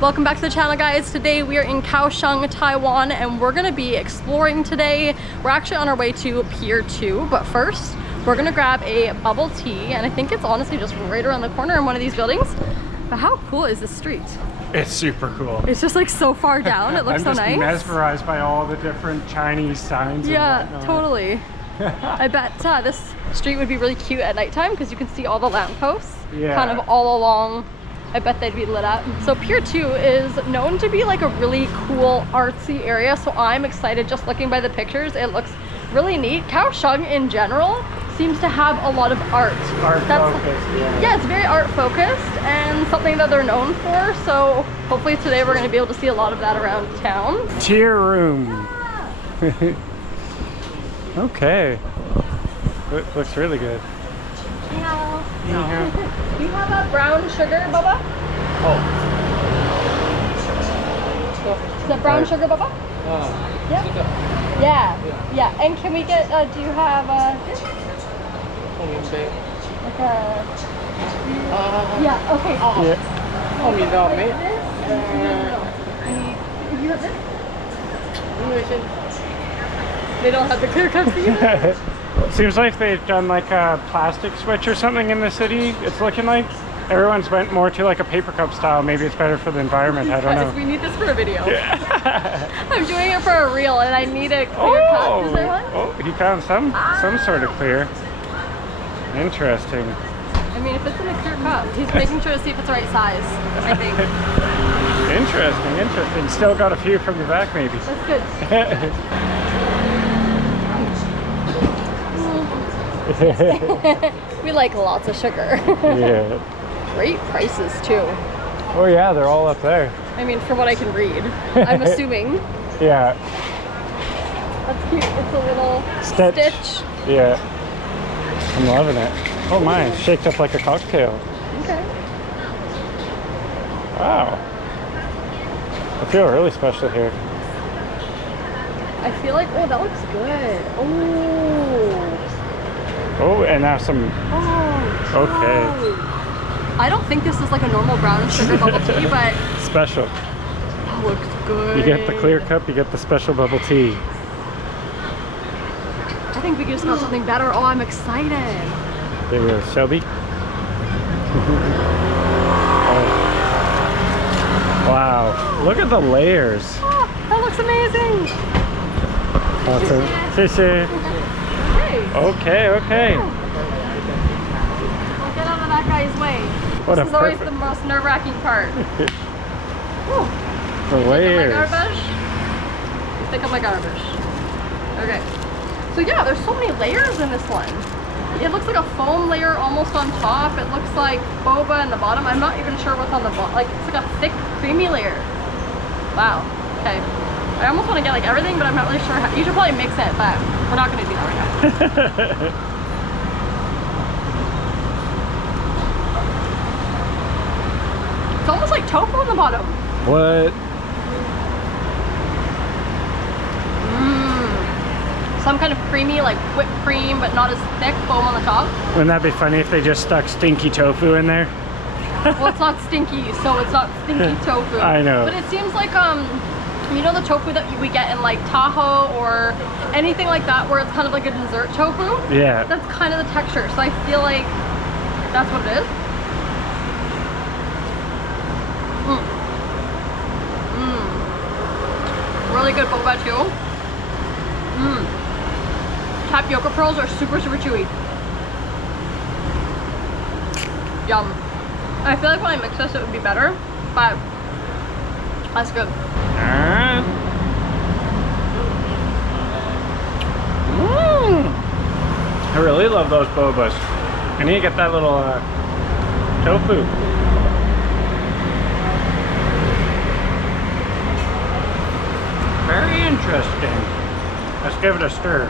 Welcome back to the channel, guys. Today we are in Kaohsiung, Taiwan, and we're gonna be exploring today. We're actually on our way to Pier 2, but first we're gonna grab a bubble tea, and I think it's honestly just right around the corner in one of these buildings. But how cool is this street? It's super cool. It's just like so far down. It looks so nice. I'm just mesmerized by all the different Chinese signs. Yeah, totally. I bet this street would be really cute at nighttime because you can see all the lampposts kind of all along. I bet they'd be lit up. So Pier 2 is known to be like a really cool artsy area, so I'm excited just looking by the pictures. It looks really neat. Kaohsiung in general seems to have a lot of art. Art focused, yeah, it's very art focused and something that they're known for. So hopefully today we're going to be able to see a lot of that around town. Tier room. Yeah. Okay. It looks really good. Yeah. Yeah. Do you have a brown sugar boba? Oh. Is that brown sugar boba? Yeah. Yeah. Yeah. And can we get? Do you have like a? Yeah. Okay. Yeah. You have this? They don't have the clear cups either. Seems like they've done like a plastic switch or something in the city. It's looking like everyone's went more to like a paper cup style. Maybe it's better for the environment. I don't know. We need this for a video. Yeah. I'm doing it for a reel, and I need a clear cup. Is there one? Oh, he found some sort of clear. Interesting. I mean, if it's in a clear cup, he's making sure to see if it's the right size. I think. Interesting. Still got a few from the back, maybe. That's good. We like lots of sugar. Yeah. Great prices too. Oh yeah, they're all up there. I mean, from what I can read, I'm assuming. Yeah. That's cute. It's a little stitch. Yeah. I'm loving it. Oh my, shaked up like a cocktail. Okay. Wow. I feel really special here. I feel like, oh, that looks good. Oh, and now some. Oh. Okay. I don't think this is like a normal brown sugar bubble tea, but special. That looks good. You get the clear cup, you get the special bubble tea. I think we can just got something better. Oh, I'm excited. There you go, Shelby. Oh. Wow, look at the layers. Oh, that looks amazing. Awesome. Okay. We'll get out of that guy's way. This is always the most nerve-wracking part. The layers. Pick up my garbage. Okay. So yeah, there's so many layers in this one. It looks like a foam layer almost on top. It looks like boba in the bottom. I'm not even sure what's on the bottom. Like, it's like a thick, creamy layer. Wow. Okay. I almost want to get like everything, but I'm not really sure how. You should probably mix it, but we're not going to do that right now. It's almost like tofu on the bottom. What? Some kind of creamy, like whipped cream, but not as thick foam on the top. Wouldn't that be funny if they just stuck stinky tofu in there? Well, it's not stinky, so it's not stinky tofu. I know. But it seems like, you know the tofu that we get in like Tahoe or anything like that where it's kind of like a dessert tofu? Yeah. That's kind of the texture, so I feel like that's what it is. Really good boba too. Tapioca pearls are super chewy. Yum. I feel like when I mix this it would be better, but that's good. I really love those bobas. I need to get that little tofu. Very interesting. Let's give it a stir.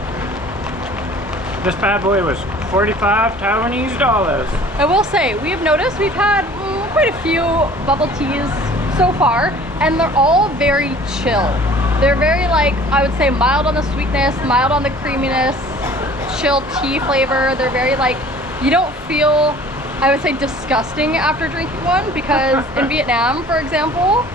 This bad boy was 45 Taiwanese dollars. I will say, we have noticed we've had quite a few bubble teas so far, and they're all very chill. They're very, like, I would say mild on the sweetness, mild on the creaminess, chill tea flavor. They're very, like, you don't feel I would say disgusting after drinking one, because in Vietnam, for example,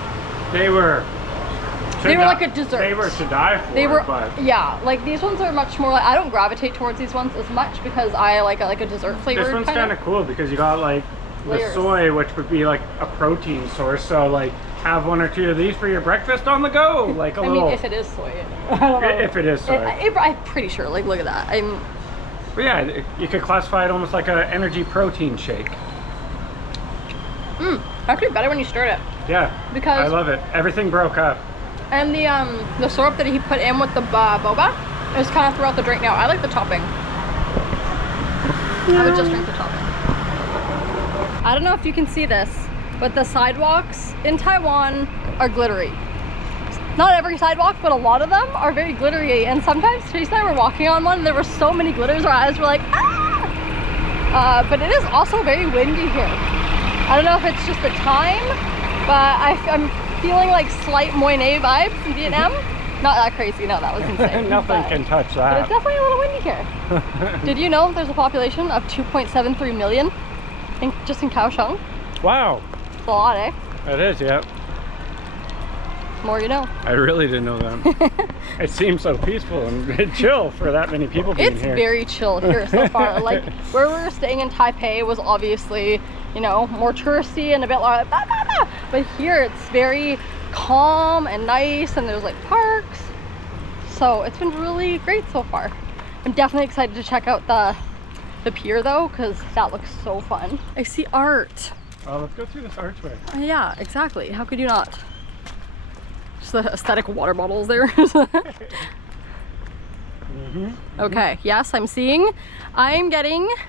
They were like a dessert. They were to die for. They were, but yeah. Like these ones are much more like, I don't gravitate towards these ones as much because I like a dessert flavor. this one's kind of cool because you got like Layers. the soy, which would be like a protein source. So like have 1 or 2 of these for your breakfast on the go, like a I little. mean, if it is soy. I don't know. If it is soy. I'm pretty sure. Like, look at that. But yeah, you could classify it almost like an energy protein shake. Actually better when you stir it. Yeah. Because I love it. Everything broke up. And the syrup that he put in with the boba is kind of throughout the drink now. I like the topping. I would just drink the topping. I don't know if you can see this, but the sidewalks in Taiwan are glittery. Not every sidewalk, but a lot of them are very glittery. And sometimes Chase and I were walking on one and there were so many glitters our eyes were like, ah! But it is also very windy here. I don't know if it's just the time, but I'm feeling like slight Moyne vibes in Vietnam. Not that crazy, no, that was insane. Nothing but, can touch but that. it's definitely a little windy here. Did you know there's a population of 2.73 million just in Kaohsiung? Wow. It's a lot, eh? It is, yeah. More you know. I really didn't know that. It seems so peaceful and chill for that many people being It's here. very chill here so far. Like where we were staying in Taipei was obviously, you know, more touristy and a bit like bah, bah, bah. But here it's very calm and nice and there's like parks. So it's been really great so far. I'm definitely excited to check out the pier though, because that looks so fun. I see art. Oh, let's go through this archway. Yeah, exactly. How could you not? Just the aesthetic water bottles there. Okay, yes, I'm getting.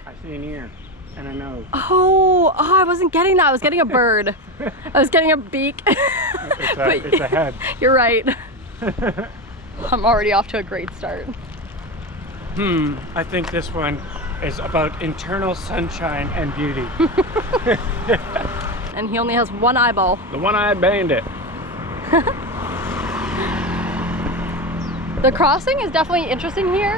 I see an ear and a nose. Oh, I wasn't getting that. I was getting a bird. I was getting a beak. It's a head. You're right. I'm already off to a great start. I think this one is about internal sunshine and beauty. And he only has one eyeball. The one-eyed bandit. The crossing is definitely interesting here.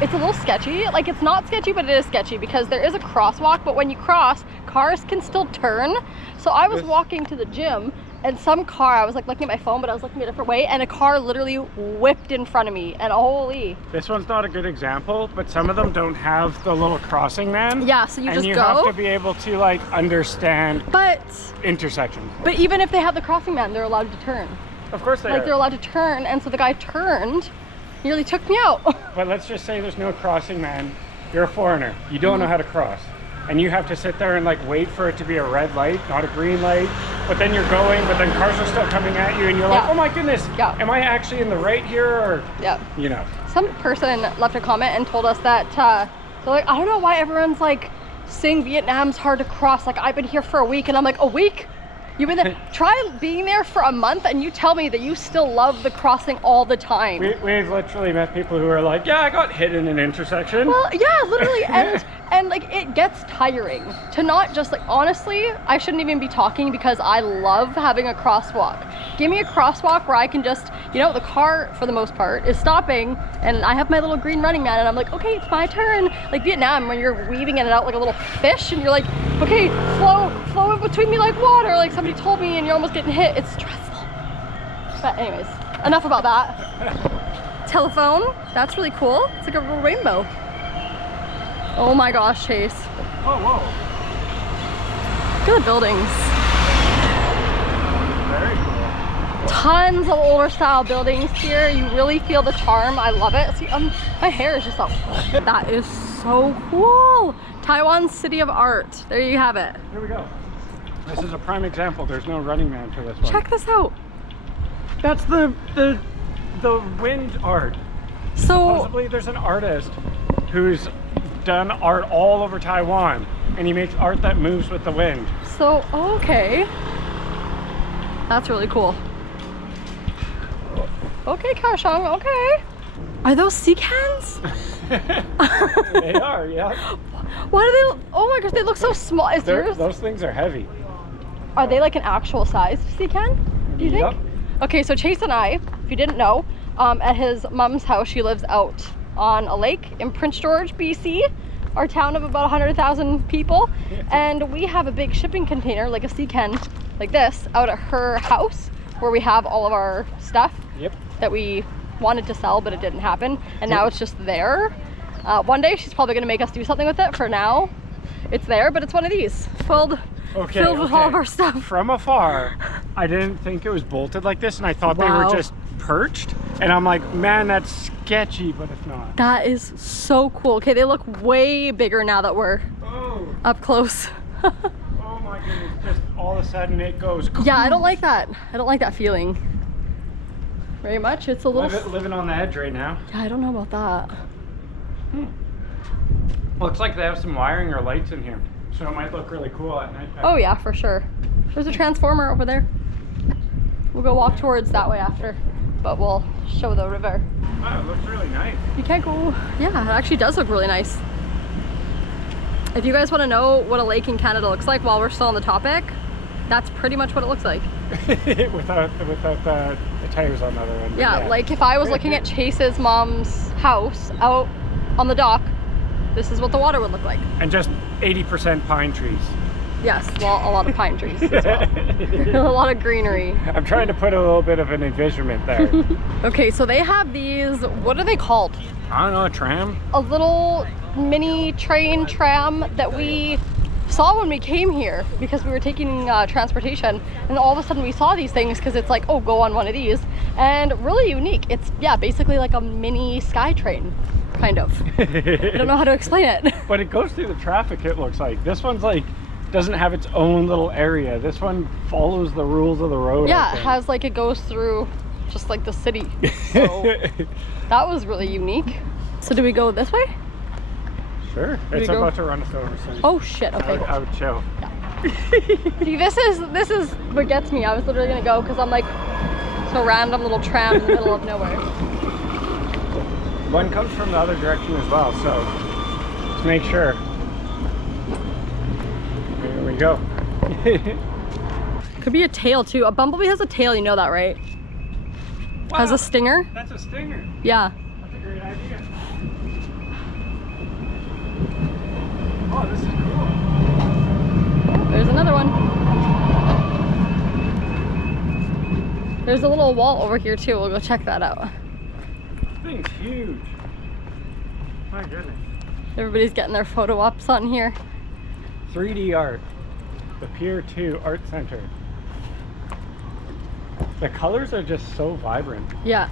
It's a little sketchy. Like it's not sketchy, but it is sketchy because there is a crosswalk, but when you cross, cars can still turn. So I was walking to the gym and some car, I was like looking at my phone, but I was looking a different way and a car literally whipped in front of me and holy. This one's not a good example, but some of them don't have the little crossing man. Yeah, so you and just you go. have to be able to like understand But intersections. even if they have the crossing man, they're allowed to turn. Of course they Like are. they're allowed to turn, and so the guy turned, nearly took me out. But let's just say there's no crossing man. You're a foreigner. You don't know how to cross. And you have to sit there and like wait for it to be a red light, not a green light. But then you're going, but then cars are still coming at you and you're like, Yeah. oh my goodness, Yeah. am I actually in the right here or, Yeah. you know. Some person left a comment and told us that, they're like, I don't know why everyone's like saying Vietnam's hard to cross. Like I've been here for a week and I'm like, a week? You've been there? Try being there for a month and you tell me that you still love the crossing all the time. We've literally met people who are like, yeah, I got hit in an intersection. Well, yeah, literally, and like it gets tiring to not just like, honestly, I shouldn't even be talking because I love having a crosswalk. Give me a crosswalk where I can just, you know, the car for the most part is stopping and I have my little green running man and I'm like, okay, it's my turn. Like Vietnam, when you're weaving in and out like a little fish and you're like, okay, flow in between me like water, like somebody told me and you're almost getting hit. It's stressful. But anyways, enough about that. Telephone, that's really cool. It's like a little rainbow. Oh my gosh, Chase. Oh, whoa. Look at the buildings. Very cool. Tons of older style buildings here. You really feel the charm. I love it. See, my hair is just up. That is so cool. Taiwan City of Art. There you have it. Here we go. This is a prime example. There's no running man for this one. Check this out. That's the wind art. So, Supposedly there's an artist who's done art all over Taiwan and he makes art that moves with the wind. okay. That's really cool. Okay, Kaohsiung, okay. Are those sea cans? They are, yeah. Why do they, oh my gosh, they look so small. Is yours? Those things are heavy. Are they like an actual size sea can? Do you think? Yep. Okay, so Chase and I, if you didn't know, at his mom's house, she lives out on a lake in Prince George, BC, our town of about 100,000 people. And we have a big shipping container, like a sea can, like this out at her house where we have all of our stuff Yep. that we wanted to sell, but it didn't happen. And now it's just there. One day she's probably gonna make us do something with it. For now, it's there, but it's one of these filled with all of our stuff. From afar, I didn't think it was bolted like this, and I thought they Wow. were just perched. And I'm like, man, that's sketchy, but it's not. That is so cool. Okay, they look way bigger now that we're Oh, up close. oh my goodness! Just all of a sudden it goes. Yeah, I don't like that. I don't like that feeling very much. It's a little. Living on the edge right now. Yeah, I don't know about that. Looks like they have some wiring or lights in here, so it might look really cool at night. Oh yeah, for sure. There's a transformer over there. We'll go walk towards that way after, but we'll show the river. Wow, it looks really nice. You can't go. Yeah, it actually does look really nice. If you guys want to know what a lake in Canada looks like while we're still on the topic, that's pretty much what it looks like. without the tires on the other end. Yeah, like if I was looking at Chase's mom's house out on the dock, this is what the water would look like. And just 80% pine trees. Yes, well, a lot of pine trees as well. A lot of greenery. I'm trying to put a little bit of an envisionment there. Okay, so they have these, what are they called? I don't know, a tram? A little mini train tram that we saw when we came here because we were taking transportation, and all of a sudden we saw these things because it's like, oh, go on one of these, and really unique. It's, yeah, basically like a mini sky train, kind of. I don't know how to explain it. But it goes through the traffic, it looks like. This one's like, doesn't have its own little area. This one follows the rules of the road. Yeah, it has like, it goes through just like the city. So that was really unique. So do we go this way? Sure. we It's go? about to run us over, so Oh shit, okay. I would chill. See, this is what gets me. I was literally gonna go because I'm like, it's a random little tram in the middle of nowhere. One comes from the other direction as well, so let's make sure. There we go. Could be a tail too. A bumblebee has a tail, you know that, right? Wow, Has a stinger. that's a stinger. Yeah. That's a great idea. Oh, this is cool. There's another one. There's a little wall over here too. We'll go check that out. This thing's huge. My goodness. Everybody's getting their photo ops on here. 3D art. The Pier 2 Art Center. The colors are just so vibrant. Yeah.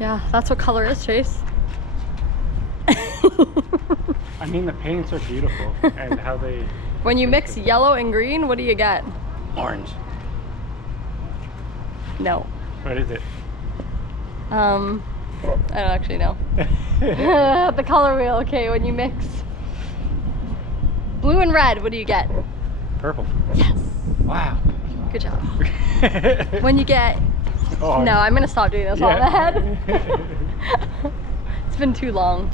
Yeah, that's what color is, Chase. I mean, the paints are beautiful and how they... When you mix yellow and green, what do you get? Orange. No. What is it? I don't actually know. The color wheel, okay, when you mix blue and red, what do you get? Purple. Yes. Wow. Good job. When you get... Oh, No, I'm gonna stop doing this while I'm Yeah. ahead. It's been too long.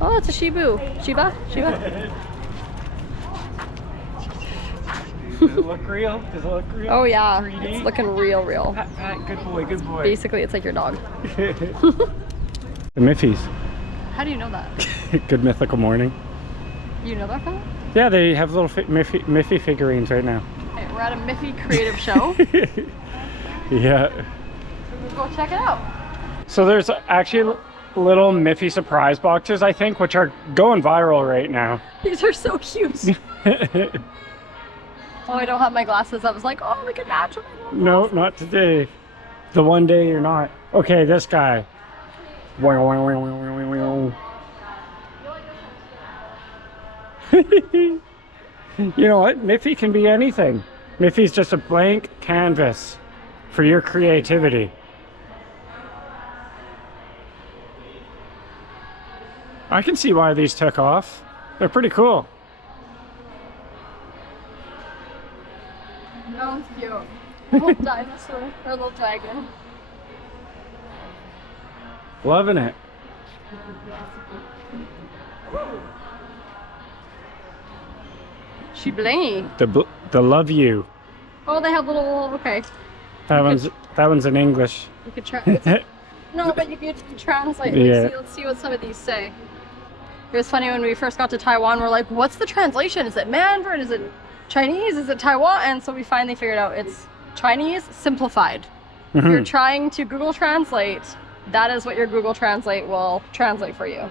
Oh, it's a Shibu. Shiba? Shiba? Does it look real? Does it look real? Oh yeah, 3D? it's looking real. Pat, pat, good boy, good boy. Basically, it's like your dog. The Miffies. How do you know that? Good mythical morning. You know that from? Yeah, they have little Miffy figurines right now. Okay, we're at a Miffy creative show. Yeah. Let's go check it out. So there's actually little Miffy surprise boxes, I think, which are going viral right now. These are so cute. Oh, I don't have my glasses. I was like, oh, we could match them. No, not today. The one day you're not. Okay, this guy. You know what? Miffy can be anything. Miffy's just a blank canvas for your creativity. I can see why these took off. They're pretty cool. That one's cute. Little dinosaur or little dragon. Loving it. She blingy. The love you. Oh, they have little. Okay, That one's in English. you could try. No, but you could translate. Yeah. Let's see what some of these say. It was funny when we first got to Taiwan, we're like, what's the translation? Is it Mandarin? Is it Chinese? Is it Taiwan? And so we finally figured out it's Chinese simplified. If you're trying to Google Translate, that is what your Google Translate will translate for you.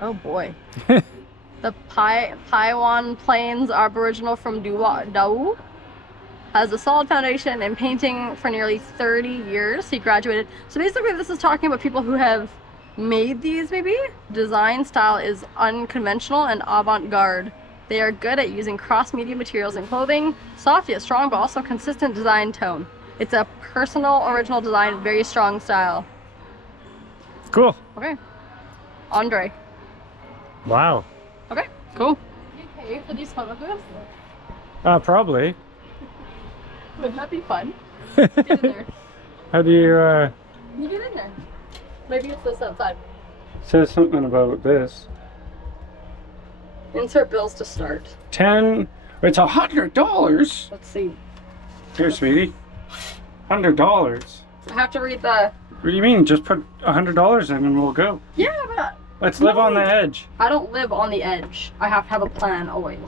Oh boy. The Paiwan Plains Aboriginal from Dau has a solid foundation in painting for nearly 30 years. He graduated. So basically this is talking about people who have made these maybe. Design style is unconventional and avant-garde. They are good at using cross-media materials in clothing. Soft yet strong, but also consistent design tone. It's a personal, original design, very strong style. Cool. Okay. Andre. Wow. Okay, cool. Do you pay for these photo booths? Probably. Wouldn't that be fun? Get in there. How do you, You get in there. Maybe it's this outside. says something about this. Insert bills to start. It's $100. Let's see. Here, sweetie. $100. I have to read the... What do you mean? Just put $100 in and we'll go. Yeah, but... Let's live on the edge. I don't live on the edge. I have to have a plan always.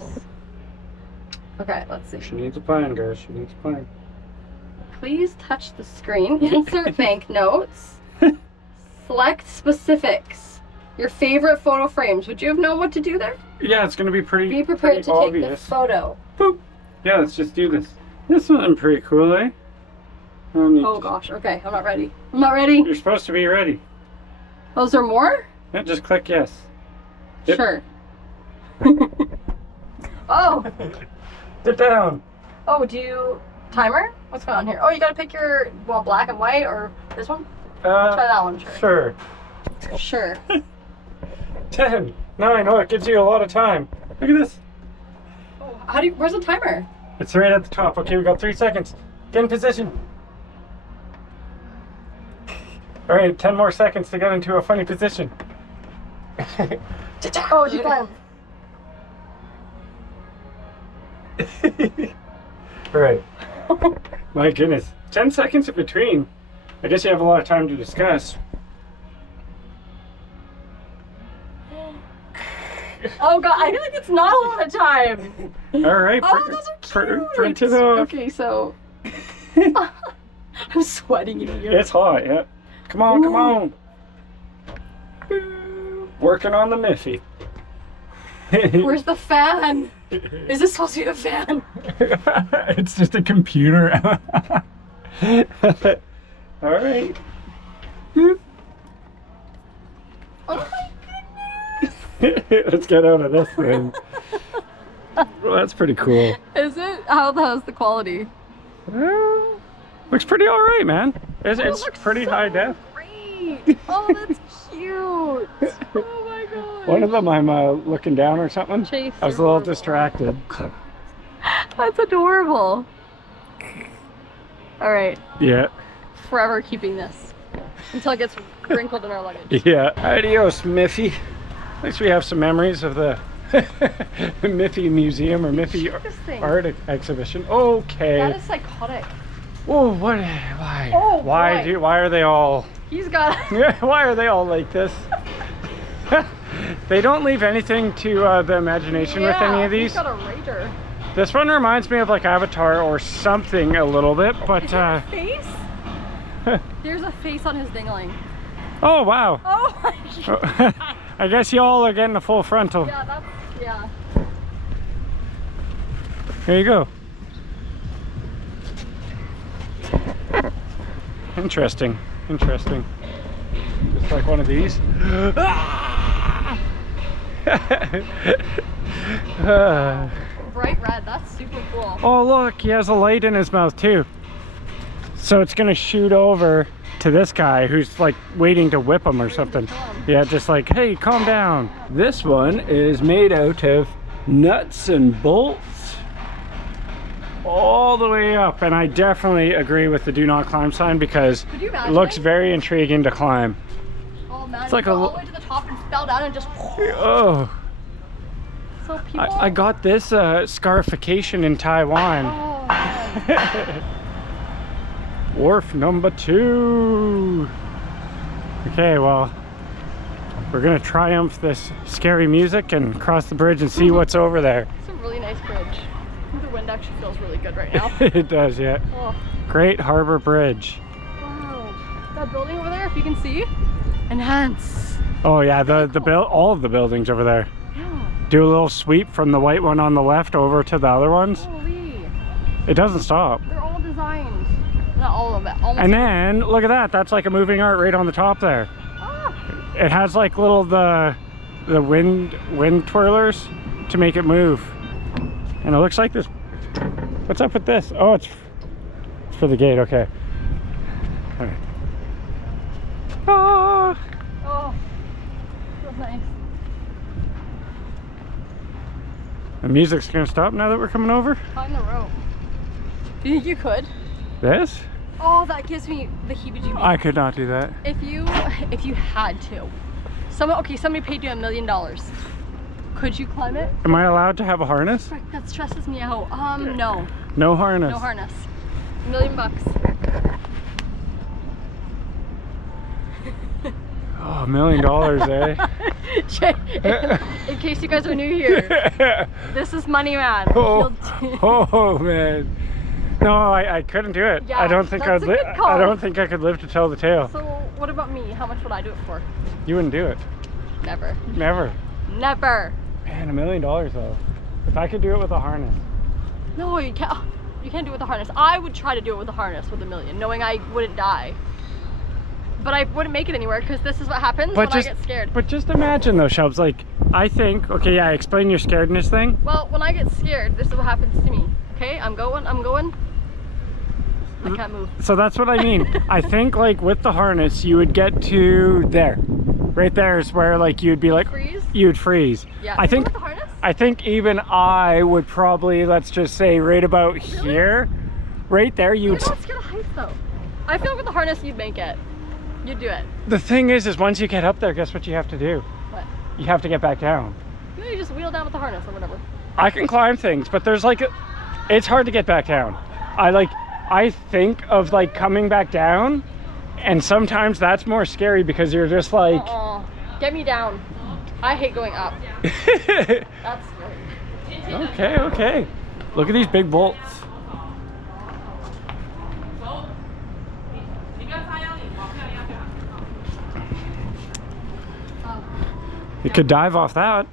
Okay, let's see. She needs a plan, guys. She needs a plan. Please touch the screen. Insert banknotes. Select specifics. Your favorite photo frames. Would you have known what to do there? Yeah, it's gonna be pretty. Be prepared pretty to take obvious. the photo. Boop. Yeah, let's just do this. This one's pretty cool, eh? Oh gosh. Okay, I'm not ready. I'm not ready. You're supposed to be ready. Oh, is there more? Yeah, just click yes. Yep. Sure. Oh. Sit down. Oh, do you timer? What's going on here? Oh, you gotta pick your black and white or this one? Try that one. Sure. Sure. 10, 9. Oh, it gives you a lot of time. Look at this. Oh, how do you? Where's the timer? It's right at the top. Okay, we got 3 seconds. Get in position. All right, 10 more seconds to get into a funny position. Oh, you done. All right. My goodness. 10 seconds in between. I guess you have a lot of time to discuss. Oh god, I feel like it's not a lot of time. All right. Oh, those are cute. Print it off. Okay, so I'm sweating in here. It's hot, yeah. Come on, come on. Working on the Miffy. Where's the fan? Is this supposed to be a fan? It's just a computer. All right. Oh my Let's get out of this thing. Well, that's pretty cool. Is it? How's the quality? Looks pretty all right, man. It's looks pretty so high def. Great. Oh, that's cute. Oh my god. One of them, I'm looking down or something. Chase, I was a little distracted. That's adorable. All right. Yeah. Forever keeping this until it gets wrinkled in our luggage. Yeah. Adios, Miffy. At least we have some memories of the Miffy Museum or Miffy Art Exhibition. Okay. That is psychotic. Oh, what? Why? Oh, why boy. Why are they all? He's got. Why are they all like this? They don't leave anything to the imagination with any of these. He's got a rager. This one reminds me of like Avatar or something a little bit, but. Is there a face? There's a face on his dingling. Oh wow. Oh my god. I guess y'all are getting a full frontal. Yeah, that's yeah. Here you go. Interesting. Interesting. Just like one of these. Bright red, that's super cool. Oh look, he has a light in his mouth too. So it's gonna shoot over to this guy who's like waiting to whip him or something. Yeah, just like, hey, calm down. This one is made out of nuts and bolts all the way up, and I definitely agree with the do not climb sign because Could you it imagine? looks very intriguing to climb. Oh man, It's like you a go all l- the way to the top and fell down and just. Oh, So people. I got this scarification in Taiwan. Oh man. Wharf number 2. Okay, well, We're gonna triumph this scary music and cross the bridge and see what's over there. It's a really nice bridge. The wind actually feels really good right now. It does, yeah. Oh. Great Harbor Bridge. Wow. That building over there, if you can see, enhance. Oh yeah, all of the buildings over there. Yeah. Do a little sweep from the white one on the left over to the other ones. Holy. It doesn't stop. They're all designed. Not all of it. Almost. And then look at that. That's like a moving art right on the top there. Ah. It has like little the wind twirlers to make it move. And it looks like this. What's up with this? Oh, it's for the gate. Okay. All right. Ah. Oh. Feels nice. The music's gonna stop now that we're coming over. On the rope. Do you think you could? This? Oh, that gives me the heebie-jeebies. I could not do that. If you had to, somebody paid you $1 million. Could you climb it? Am I allowed to have a harness? Frick, that stresses me out. No. No harness. No harness. $1 million. Oh, $1 million, eh? In case you guys are new here, this is Money Man. Oh man. No, I couldn't do it. Yeah, I don't think that's a good call. I don't think I could live to tell the tale. So what about me? How much would I do it for? You wouldn't do it. Never. Never. Never. Man, $1 million though. If I could do it with a harness. No, you can't. You can't do it with a harness. I would try to do it with a harness with $1 million, knowing I wouldn't die. But I wouldn't make it anywhere because this is what happens when I get scared. But just imagine though, Shelbs, like, I think, okay, yeah, explain your scaredness thing. Well, when I get scared, this is what happens to me. Okay, I'm going. I can't move. So that's what I mean. I think like with the harness, you would get to there. Right there is where like you'd be like, Freeze? You'd freeze. Yeah. I think with the harness? I think even I would probably, let's just say right about here, right there, You're you'd. not scared of heights though. I feel like with the harness, you'd make it. You'd do it. The thing is once you get up there, guess what you have to do? What? You have to get back down. You just wheel down with the harness or whatever. I can climb things, but there's like, it's hard to get back down. I think of like coming back down, and sometimes that's more scary because you're just like. Get me down. I hate going up. That's scary. Okay. Look at these big bolts. You could dive off that.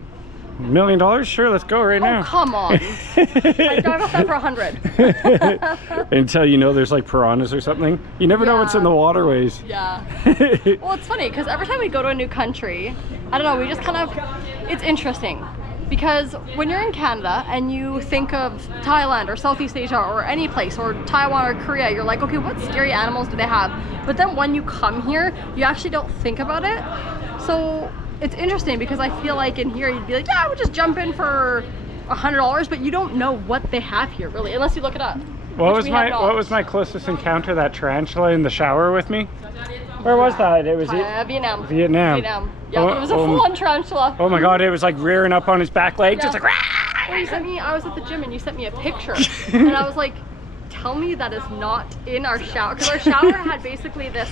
$1 million? Sure, let's go right now. Oh, come on. I'd dive off that for 100. Until you know there's like piranhas or something. You never know what's in the waterways. Yeah. Well, it's funny because every time we go to a new country, I don't know, we just kind of, it's interesting. Because when you're in Canada and you think of Thailand or Southeast Asia or any place or Taiwan or Korea, you're like, okay, what scary animals do they have? But then when you come here, you actually don't think about it. So it's interesting because I feel like in here you'd be like, yeah, I would just jump in for $100, but you don't know what they have here really, unless you look it up. What was my closest encounter? That tarantula in the shower with me? Where was that? It was Vietnam. Vietnam. Yeah, it was a full-on tarantula. Oh my god, it was like rearing up on his back legs. Yeah. It's like. Well, I was at the gym and you sent me a picture, and I was like, tell me that is not in our shower, because our shower had basically this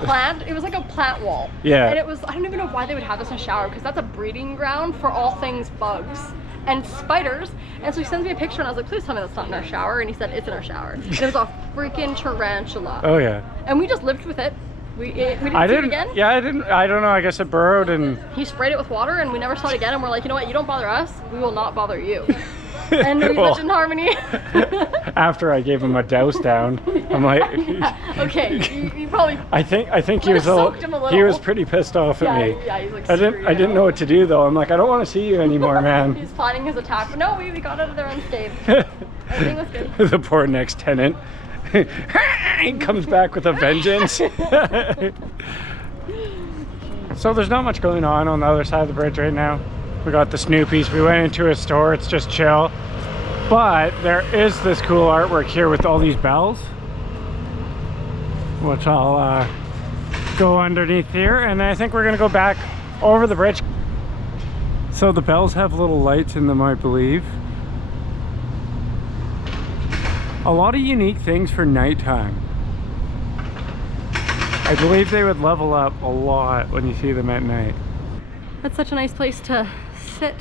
plant. It was like a plant wall. Yeah. And it was, I don't even know why they would have this in a shower, because that's a breeding ground for all things bugs and spiders. And so he sends me a picture and I was like, please tell me that's not in our shower. And he said, it's in our shower. And it was a freaking tarantula. Oh yeah. And we just lived with it. We didn't see it again. Yeah, I don't know, I guess it burrowed and. He sprayed it with water and we never saw it again. And we're like, you know what, you don't bother us, we will not bother you. And we lived in harmony. After I gave him a douse down, I'm like. Yeah, okay, you probably. I think he was he was pretty pissed off at me. Yeah, he's like. I didn't know what to do though. I'm like, I don't want to see you anymore, man. He's planning his attack, but no, we got out of there unscathed. Everything was good. The poor next tenant. He comes back with a vengeance. So there's not much going on the other side of the bridge right now. We got the Snoopies. We went into a store. It's just chill. But there is this cool artwork here with all these bells, which I'll go underneath here. And I think we're going to go back over the bridge. So the bells have little lights in them, I believe. A lot of unique things for nighttime. I believe they would level up a lot when you see them at night. That's such a nice place to sit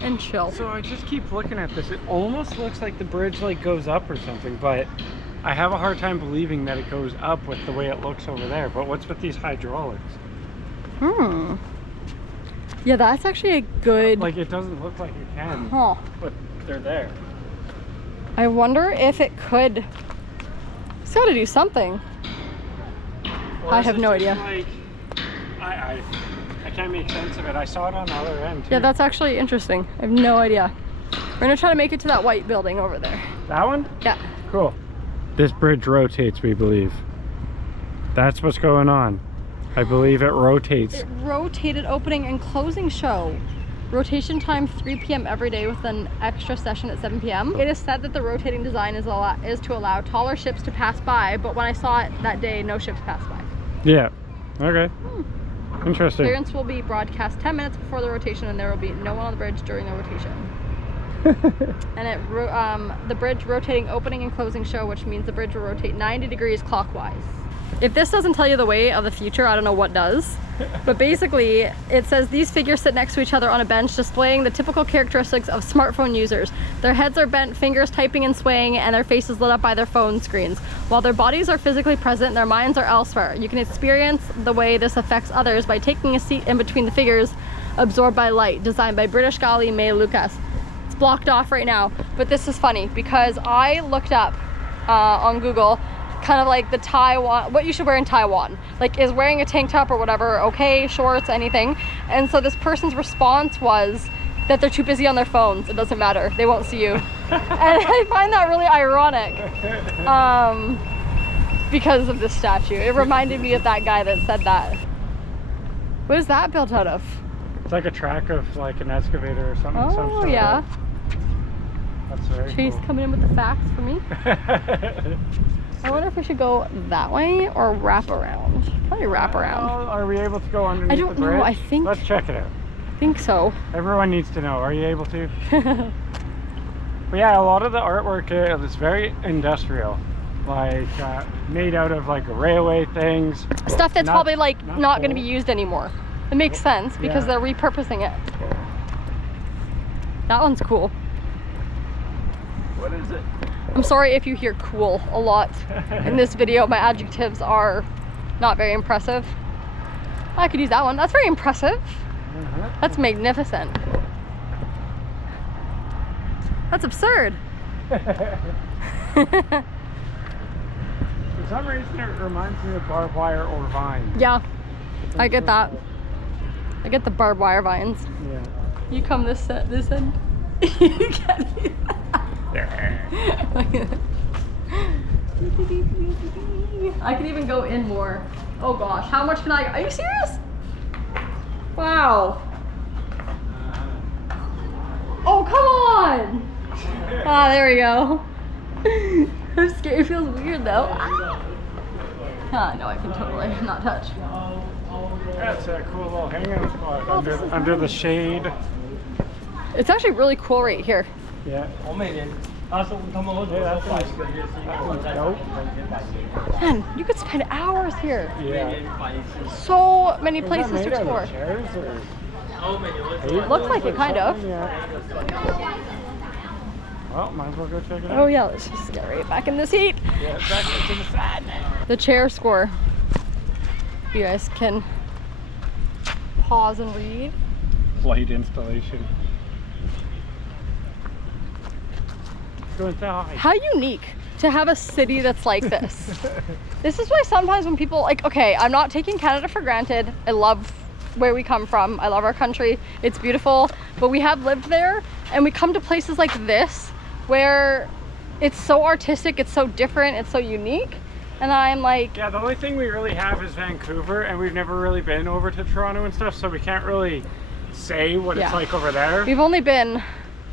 and chill. So I just keep looking at this. It almost looks like the bridge like goes up or something, but I have a hard time believing that it goes up with the way it looks over there. But what's with these hydraulics? Yeah, that's actually a good... Like, it doesn't look like it can, Huh. but they're there. I wonder if it could... It's got to do something. Or I is have it no just idea. Like, I can't make sense of it. I saw it on the other end too. Yeah, that's actually interesting. I have no idea. We're gonna try to make it to that white building over there. That one? Yeah. Cool. This bridge rotates, we believe. That's what's going on. I believe it rotates. It rotated opening and closing show. Rotation time 3 p.m. every day with an extra session at 7 p.m. It is said that the rotating design is to allow taller ships to pass by, but when I saw it that day, no ships passed by. Yeah. Okay. Interesting. Clearance will be broadcast 10 minutes before the rotation, and there will be no one on the bridge during the rotation. And the bridge rotating opening and closing show, which means the bridge will rotate 90 degrees clockwise. If this doesn't tell you the way of the future, I don't know what does. But basically, it says these figures sit next to each other on a bench, displaying the typical characteristics of smartphone users. Their heads are bent, fingers typing and swaying, and their faces lit up by their phone screens. While their bodies are physically present, their minds are elsewhere. You can experience the way this affects others by taking a seat in between the figures absorbed by light, designed by British Gali May Lucas. It's blocked off right now, but this is funny because I looked up on Google kind of like the Taiwan, what you should wear in Taiwan. Like, is wearing a tank top or whatever okay, shorts, anything? And so this person's response was that they're too busy on their phones. It doesn't matter, they won't see you. And I find that really ironic because of this statue. It reminded me of that guy that said that. What is that built out of? It's like a track of like an excavator or something. Oh, yeah. That's very Chase cool. coming in with the facts for me. I wonder if we should go that way or wrap around. Probably wrap around. Are we able to go underneath I don't the bridge? know, I think- Let's check it out. I think so. Everyone needs to know. Are you able to? But yeah, a lot of the artwork is very industrial. Like made out of like railway things. Stuff that's probably like not going to be gold. used anymore. It makes sense because Yeah. they're repurposing it. That one's cool. What is it? I'm sorry if you hear cool a lot in this video. My adjectives are not very impressive. I could use that one. That's very impressive. That's magnificent. That's absurd. For some reason it reminds me of barbed wire or vine. Yeah, I get that. I get the barbed wire vines. Yeah. You come this end. You get it. I can even go in more. Oh gosh, how much can I? Are you serious? Wow. Oh, come on. Ah, there we go. I'm scared. It feels weird though. Ah, no, I can totally not touch. That's a cool little hangout spot Oh, this is under the shade. It's actually really cool right here. Yeah. Yeah, that's nice. Dope. Man, you could spend hours here. Yeah. So many Is that places made to out of explore. chairs or Looks like it, kind of. Yeah. Well, might as well go check it out. Oh yeah, let's just get right back in this heat. Yeah, back into the side. The chair score. You guys can pause and read. Flight installation. Go inside. How unique to have a city that's like this. This is why sometimes when people like, okay, I'm not taking Canada for granted. I love where we come from. I love our country. It's beautiful, but we have lived there and we come to places like this where it's so artistic, it's so different, it's so unique. And I'm like, Yeah, the only thing we really have is Vancouver, and we've never really been over to Toronto and stuff, so we can't really say what it's Yeah. like over there. we've only been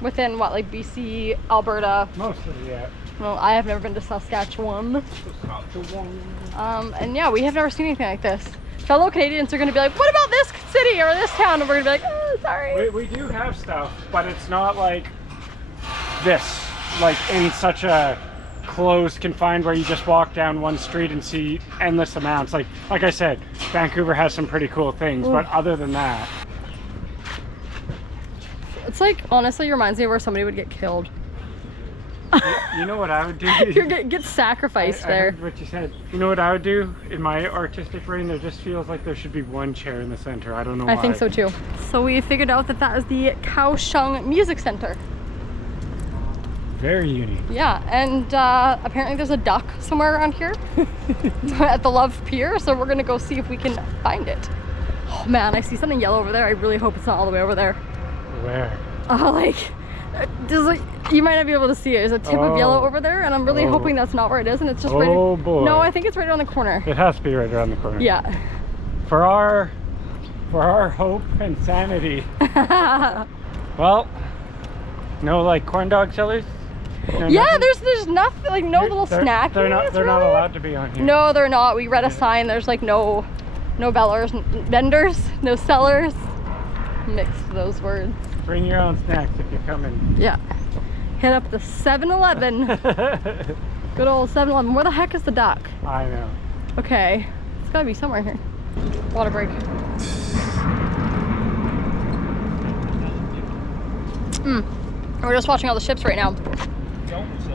within what, like BC, Alberta. Mostly, yeah. Well, I have never been to Saskatchewan. And yeah, we have never seen anything like this. Fellow Canadians are gonna be like, what about this city or this town? And we're gonna be like, oh, sorry. We do have stuff, but it's not like this, like in such a closed, confined, where you just walk down one street and see endless amounts. Like I said, Vancouver has some pretty cool things, but other than that, It's like, honestly, reminds me of where somebody would get killed. you know what I would do? You get sacrificed I there. heard what you said. You know what I would do? In my artistic brain, there just feels like there should be one chair in the center. I don't know why. I think so too. So we figured out that that is the Kaohsiung Music Center. Very unique. Yeah, and apparently there's a duck somewhere around here at the Love Pier, so we're gonna go see if we can find it. Oh man, I see something yellow over there. I really hope it's not all the way over there. Where? Like, just like, you might not be able to see it. There's a tip of yellow over there, and I'm really hoping that's not where it is, and it's just right. Oh boy. No, I think it's right around the corner. It has to be right around the corner. Yeah. For our hope and sanity. Well, no like corn dog sellers? No, Yeah, nothing? there's nothing, like no little snack. They're not allowed to be on here. No, they're not. We read a sign. There's like no vendors, no sellers. Mixed those words. Bring your own snacks if you're coming. Yeah. Hit up the 7-Eleven. Good old 7-Eleven. Where the heck is the duck? I know. Okay. It's gotta be somewhere here. Water break. We're just watching all the ships right now.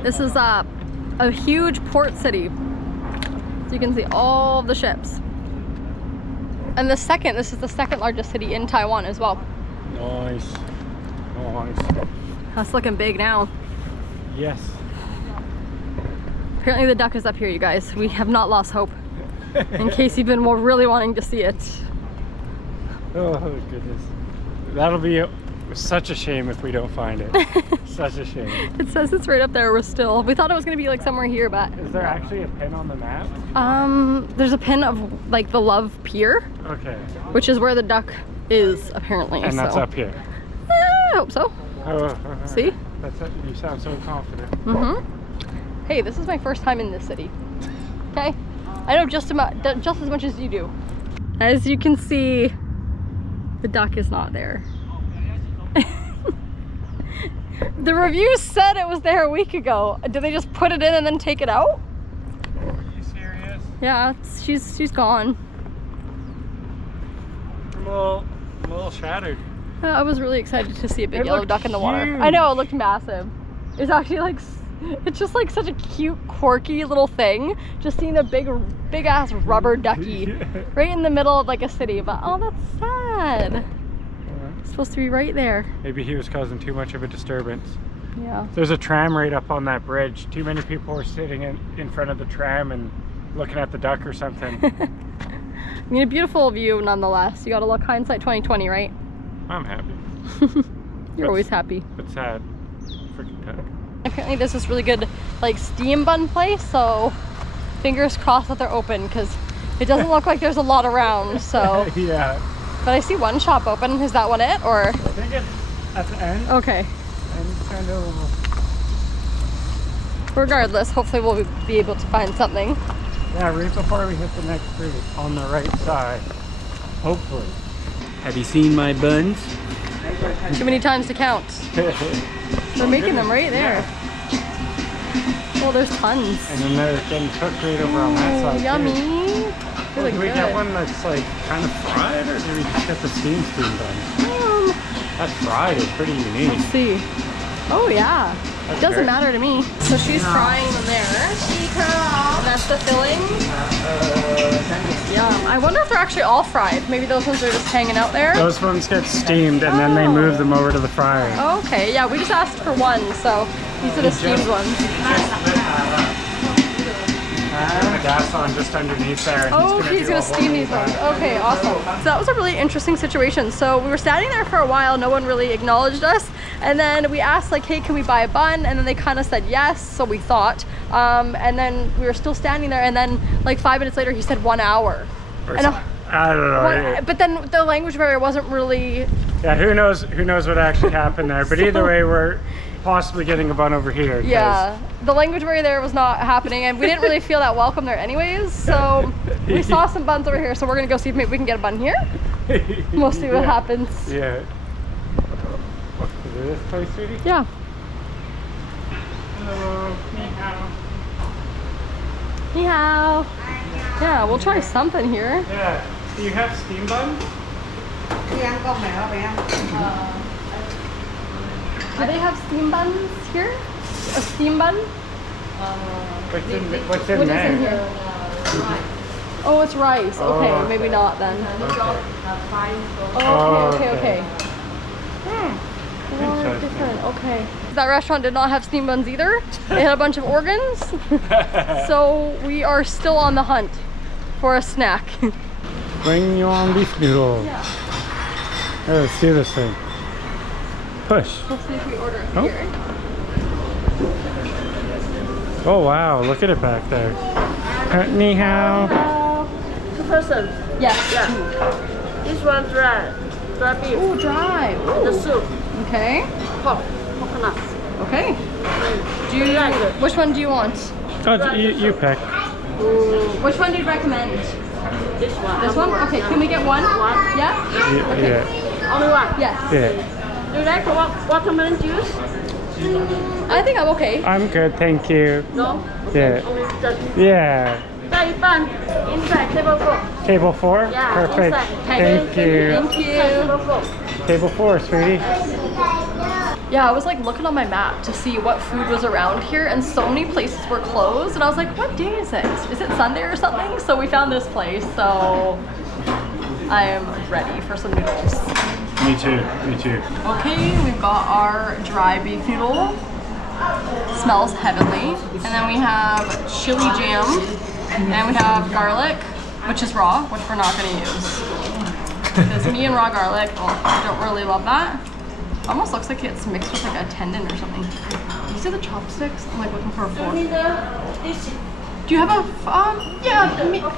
This is a huge port city. So you can see all of the ships. And this is the second largest city in Taiwan as well. Nice. Nice. That's looking big now. Yes. Apparently the duck is up here, you guys. We have not lost hope. In case you've been really wanting to see it. Oh goodness. That'll be such a shame if we don't find it. Such a shame. It says it's right up there. We thought it was gonna be like somewhere here, but Is there actually a pin on the map? there's a pin of like the Love Pier, Okay. which is where the duck is apparently. And that's so. up here. I hope so. See? That's it. You sound so confident. Hey, this is my first time in this city. Okay? I know just as much as you do. As you can see, the duck is not there. The reviews said it was there a week ago. Did they just put it in and then take it out? Are you serious? Yeah, she's gone. I'm a little shattered. I was really excited to see a big It yellow looked duck in the water. huge. I know, it looked massive. It's actually like, it's just like such a cute, quirky little thing. Just seeing a big ass rubber ducky right in the middle of like a city. But oh, that's sad. It's supposed to be right there. Maybe he was causing too much of a disturbance. Yeah. There's a tram right up on that bridge. Too many people were sitting in front of the tram and looking at the duck or something. I mean, a beautiful view nonetheless. You gotta look hindsight 2020, right? I'm happy. You're always happy. But sad. Freaking duck. Apparently there's this really good like steam bun place, so fingers crossed that they're open because it doesn't look like there's a lot around, so. Yeah. But I see one shop open. Is that one it, or? I think it's at the end. Okay. And kind of. Regardless, hopefully we'll be able to find something. Yeah, right before we hit the next street on the right side. Hopefully. Have you seen my buns? Too many times to count. They're making them right there. Well, there's tons. And then they're getting cooked right over on that side. Yummy. Too. Really Do we good. get one that's like kind of fried, or do we just get the steam bun? That fried is pretty unique. Let's see. Oh yeah. That's Doesn't great. matter to me. So she's frying them there. And that's the filling. Yeah. I wonder if they're actually all fried. Maybe those ones are just hanging out there. Those ones get steamed and then they move them over to the fryer. Okay, yeah, we just asked for one, so these are the steamed ones. Turn the gas on just underneath there. And Oh, he's he's gonna gonna do a steam whole these new ones. batch. Okay, awesome. So that was a really interesting situation. So we were standing there for a while, no one really acknowledged us. And then we asked like, hey, can we buy a bun? And then they kind of said yes, so we thought. And then we were still standing there, and then like 5 minutes later, he said 1 hour. Or And, something. I don't know. but then the language barrier wasn't really. Yeah, who knows what actually happened there. But either way, we're possibly getting a bun over here. 'cause- Yeah, the language barrier there was not happening, and we didn't really feel that welcome there anyways. So we saw some buns over here, so we're gonna go see if maybe we can get a bun here. We'll see what happens. Yeah. Is it this place, sweetie? Yeah. Hello. Ni hao. Ni hao. Yeah, we'll try something here. Yeah. Do you have steam buns? Do they have steam buns here? A steam bun? What's in What is in there? here? Oh, it's rice. Okay, Oh, maybe not then. Oh, Okay. okay. Oh, Interesting. different. Okay. That restaurant did not have steam buns either. They had a bunch of organs. So we are still on the hunt for a snack. Bring you on beef noodle. Yeah. Oh, let's do this thing. Push. Let's see if we order it Oh. here. Oh wow, look at it back there. Ni hao. Two person. Yes. Yeah. This one dry beef. Ooh, dry. The Ooh. soup, Okay. pork, coconut. Okay. Do you like it? Which one do you want? Oh, you pick. Which one do you recommend? This one. This one? Okay. Can we get one? One. Yeah. Yeah. Only one. Yes. Yeah. You like watermelon juice? I think I'm okay. I'm good, thank you. No. Yeah. Only just Yeah. 再一半 inside table 4. Table 4? Yeah, Perfect. inside. Thank you. Thank you. Table 4. Table 4, sweetie. Yeah, I was like looking on my map to see what food was around here, and so many places were closed, and I was like, what day is it? Is it Sunday or something? So we found this place, so I am ready for some noodles. Me too. Me too. Okay, we've got our dry beef noodle. Smells heavenly. And then we have chili jam, and we have garlic, which is raw, which we're not gonna use. Because me and raw garlic, well, I don't really love that. Almost looks like it's mixed with like a tendon or something. These are the chopsticks. I'm like looking for a fork. Do you have a, yeah,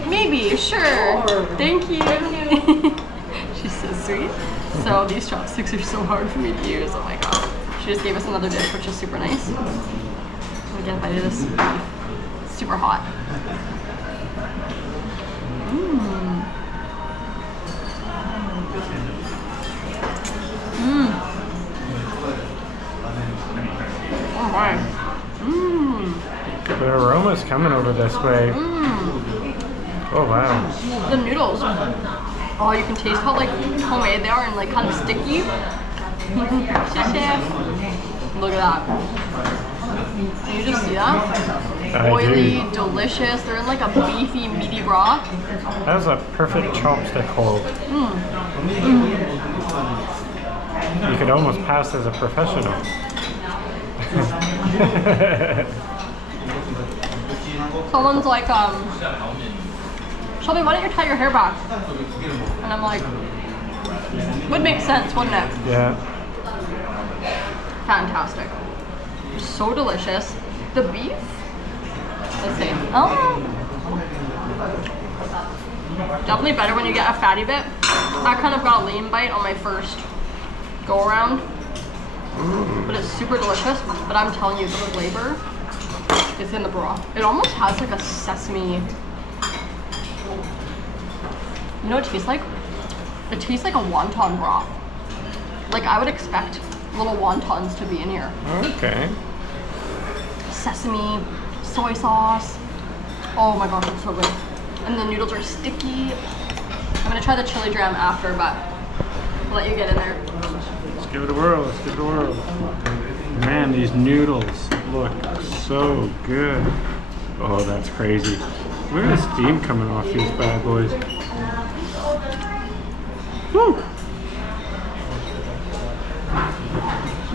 maybe, sure. Thank you. She's so sweet. So these chopsticks are so hard for me to use, oh my god. She just gave us another dish, which is super nice. I'm gonna get a bite of this beef. It's super hot. Oh my. The aroma's coming over this way. Oh wow. The noodles. Oh, you can taste how like homemade they are and like kind of sticky. Look at that. Can you just see that? I Oily, do. delicious. They're in like a beefy, meaty broth. That was a perfect chopstick hold. You could almost pass as a professional. Someone's like, Shelby, why don't you tie your hair back? And I'm like, would make sense, wouldn't it? Yeah. Fantastic. So delicious. The beef? Let's see. Oh. Definitely better when you get a fatty bit. I kind of got a lean bite on my first go around. But it's super delicious. But I'm telling you, the flavor is in the broth. It almost has like a sesame. You know what it tastes like? It tastes like a wonton broth. Like I would expect little wontons to be in here. Okay. Sesame, soy sauce. Oh my gosh, it's so good. And the noodles are sticky. I'm gonna try the chili jam after, but I'll let you get in there. Let's give it a whirl. Let's give it a whirl. Man, these noodles look so good. Oh, that's crazy. Look at the steam coming off these bad boys. Woo!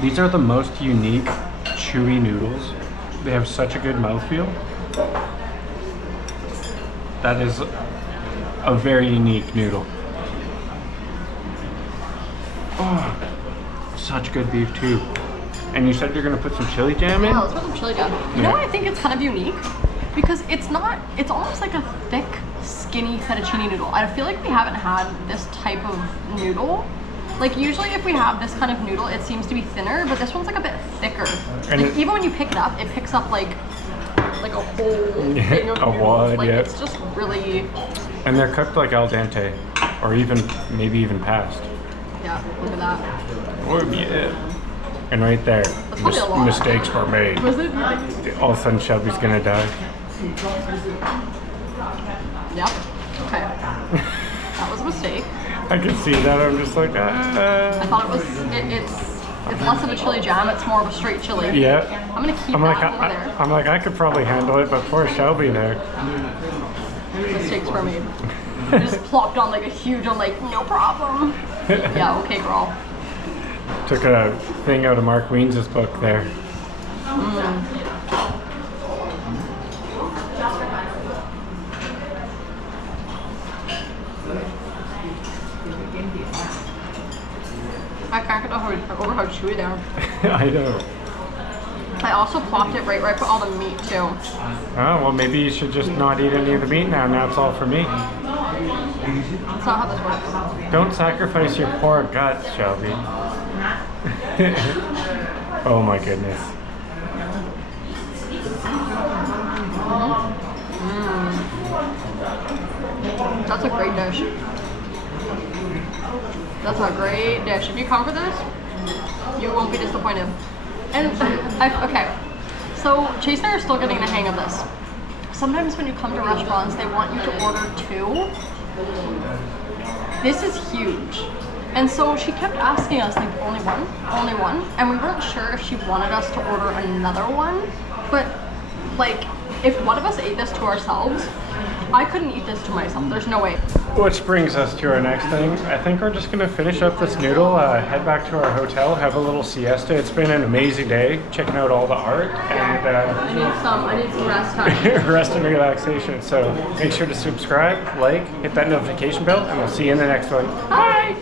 These are the most unique chewy noodles. They have such a good mouthfeel. That is a very unique noodle. Oh, such good beef too. And you said you're gonna put some chili jam in? Yeah, let's put some chili jam. You know what I think it's kind of unique? Because it's not, it's almost like a thick, skinny fettuccine noodle. I feel like we haven't had this type of noodle. Like usually if we have this kind of noodle, it seems to be thinner, but this one's like a bit thicker. And Like it- even when you pick it up, it picks up like a whole Yeah, thing of a noodles. wad, Like yeah. it's just really, And they're cooked like al dente, or even maybe even past. yeah, look at that. Oh yeah. And right there, probably a lot. mistakes were made. Was it? All of a sudden Shelby's gonna die. Yep. Okay. That was a mistake. I can see that. I'm just like, I thought it was. It's less of a chili jam. It's more of a straight chili. Yeah. I'm gonna keep I'm like, that over there. I'm like, I could probably handle it, but poor Shelby there. Mistakes were made. I just plopped on like a huge. I'm like, no problem. Yeah. Okay, girl. Took a thing out of Mark Wiens' book there. I can't get over how chewy they are. I know. I also plopped it right where I put all the meat too. Oh, well, maybe you should just not eat any of the meat now. Now it's all for me. That's not how this works. Don't sacrifice your poor guts, Shelby. Oh my goodness. That's a great dish. That's a great dish. If you come for this, you won't be disappointed. And okay, so Chase and I are still getting the hang of this. Sometimes when you come to restaurants, they want you to order two. This is huge. And so she kept asking us, like, only one? And we weren't sure if she wanted us to order another one. But, like, if one of us ate this to ourselves, I couldn't eat this to myself. There's no way. Which brings us to our next thing. I think we're just gonna finish up this noodle, head back to our hotel, have a little siesta. It's been an amazing day, checking out all the art, and I need some rest time. rest and relaxation. So make sure to subscribe, like, hit that notification bell, and we'll see you in the next one. Bye!